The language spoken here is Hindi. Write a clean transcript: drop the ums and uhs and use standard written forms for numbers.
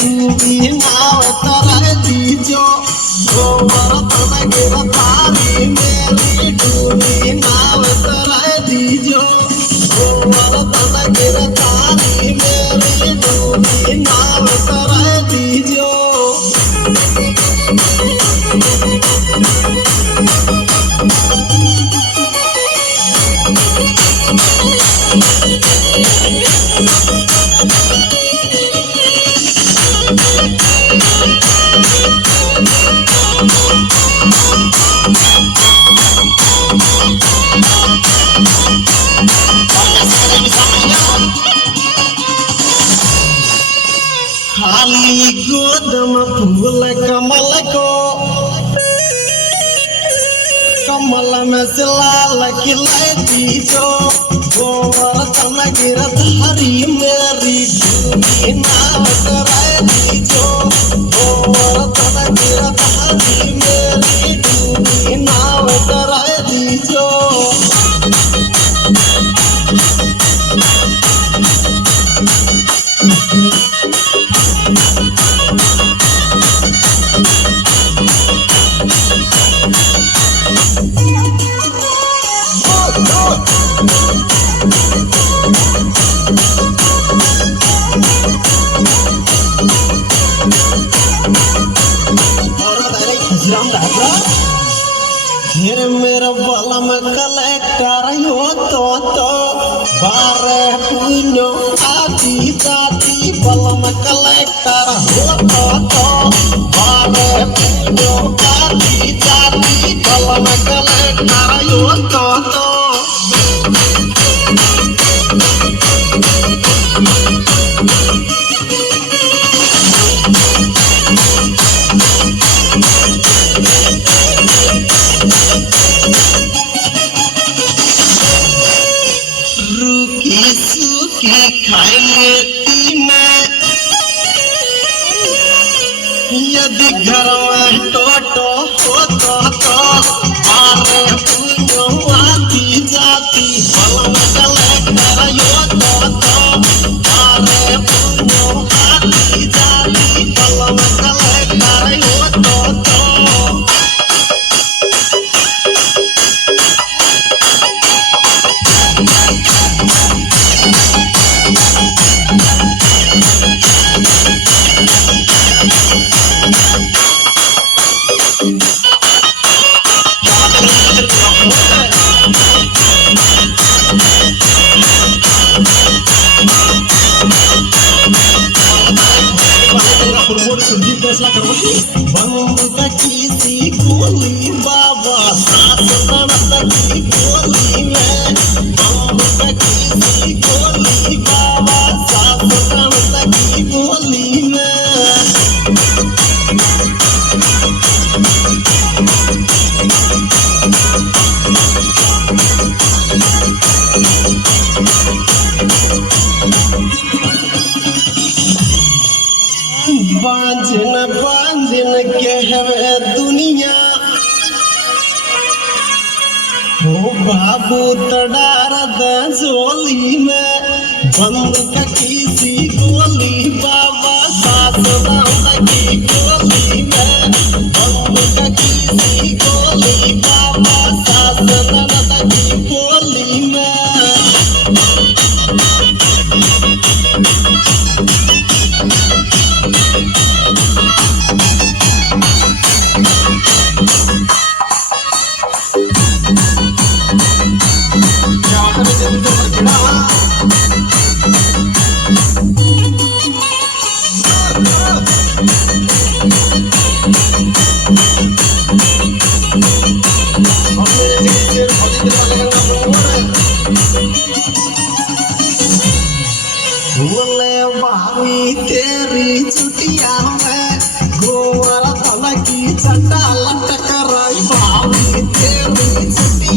डूबी नाव तर दीजो गोबर तनगिर तारी मेरी डूबी नाव तर दीजो गोबर तनगिर तारी मेरी डूबी नाव तर दीजो खाली गोदम फूल कमल को कमल में से लाल खिलाई दीजो गोबर तनगिर धारी मेरी डूबी नाव कराए दीजो गोबर तनगिर धारी मेरी डूबी नाव कराए दीजो फिर मेरा बलम कलेक्टर हो तो बारे पुण्यो आती जाती बलम कलेक्टर हो तो बारे पुण्यो आती जाती बलम कलेक्टर हो तो सूखे खाई में यदि घर में टोटो हो तो आरे पुण्यो आती जाती बलम कलेक्टर यो तो आरे पुण्यो आती जाती बलम कलेक्टर यो तो बंदूक की गोली बाबा सास तड़प की गोली में बंदूक की गोली बाबा सास तड़प की गोली में बांझन बांझन कहवे दुनिया हो बाबू तड़ार झोली में बंदूक की गोली बाबा सास की गोली में बंदूक की गोली बाबा सास की गोली में भाभी तेरी छुट्टिया में गोबर तन की चंडा लटक रही भाभी तेरी छुट्टिया